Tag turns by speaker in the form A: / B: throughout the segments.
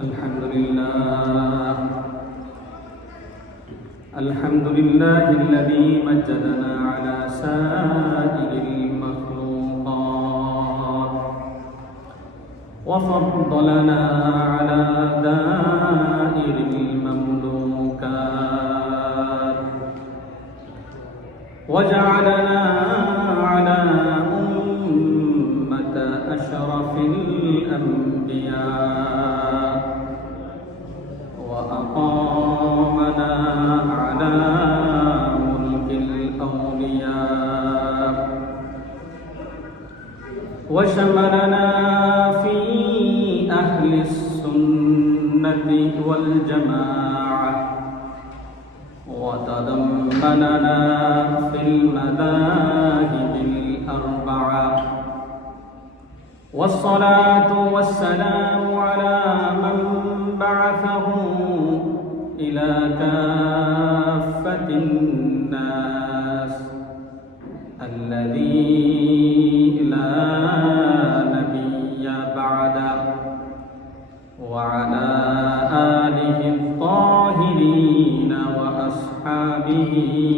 A: الحمد لله. الحمد لله الذي مجدنا على سائر المخلوقات. وفضلنا على دائر المملوكات. وجعلنا وشملنا في أهل السنة والجماعة وتضمننا في المذاهب الأربعة والصلاة والسلام على من بعثه إلى كافة الناس الذي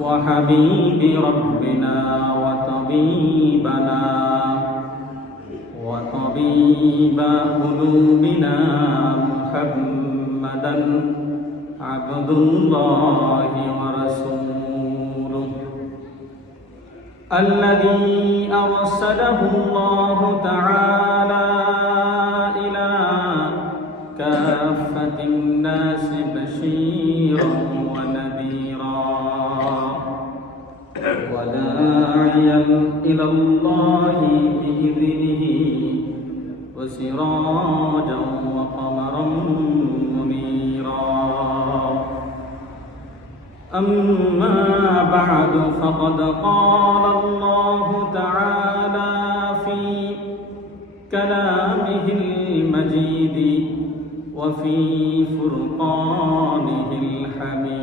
A: وحبيب ربنا وطبيبنا وطبيب قلوبنا محمدا عبد الله ورسوله الذي أرسله الله تعالى وداعيا إلى الله بإذنه وسراجا وقمرا منيرا. أما بعد فقد قال الله تعالى في كلامه المجيد وفي فرقانه الحميد.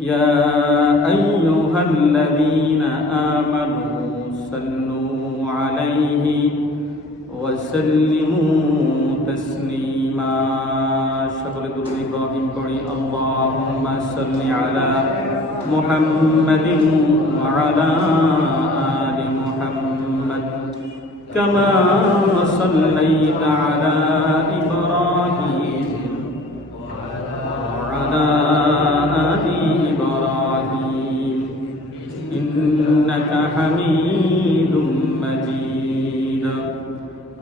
A: يا أيها الذين آمنوا صلوا عليه وسلموا تسليما. شكر درود إبراهيم بڑي اللهم صل على محمد وعلى آل محمد. كما صليت على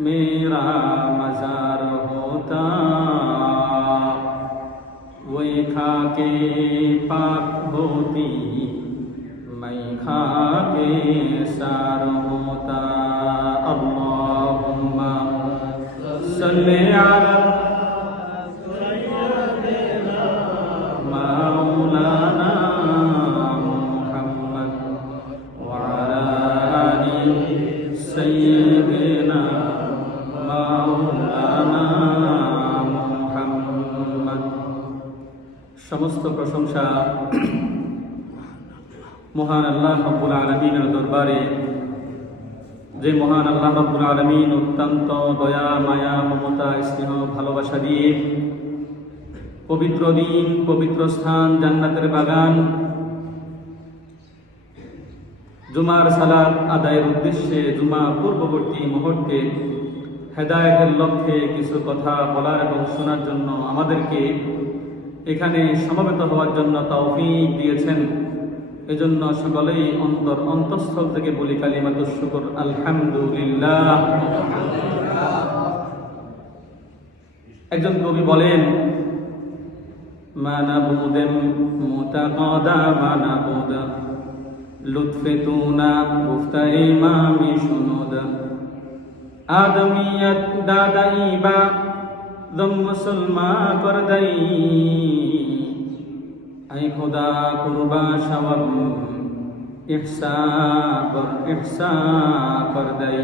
A: मेरा मजार होता। वो खा के पाक होती, मैं खा के सार होता। अल्लाहुम्मा सल्ले अला
B: সমস্ত প্রশংসা মহান আল্লাহ রব্বুল আলমিনের দরবারে। যে মহান আল্লাহ রব্বুল আলমিন অত্যন্ত দয়া, মায়া, মমতা, স্নেহ, ভালোবাসা দিয়ে পবিত্র দিন, পবিত্র স্থান, জান্নাতের বাগান, জুমার সালাদ আদায়ের উদ্দেশ্যে জুমা পূর্ববর্তী মুহূর্তে হেদায়তের লক্ষ্যে কিছু কথা বলার এবং শোনার জন্য আমাদেরকে এখানে সমবেত হওয়ার জন্য তৌফিক দিয়েছেন। এজন্য সকলেই অন্তর অন্তঃস্থল থেকে বলি কালিমাত শুকর, আলহামদুলিল্লাহ। একজন কবি বলেন, মানাবুদেম মুতাকাদা মানাবুদ লুৎফে তুনা গুফতা ইমামি শুনুদ। আদমিয়ত দাদাই বা দম মুসলমা করদাই আই খোদা কুরবা শাওয়াব ইহসা কর ইহসা করদাই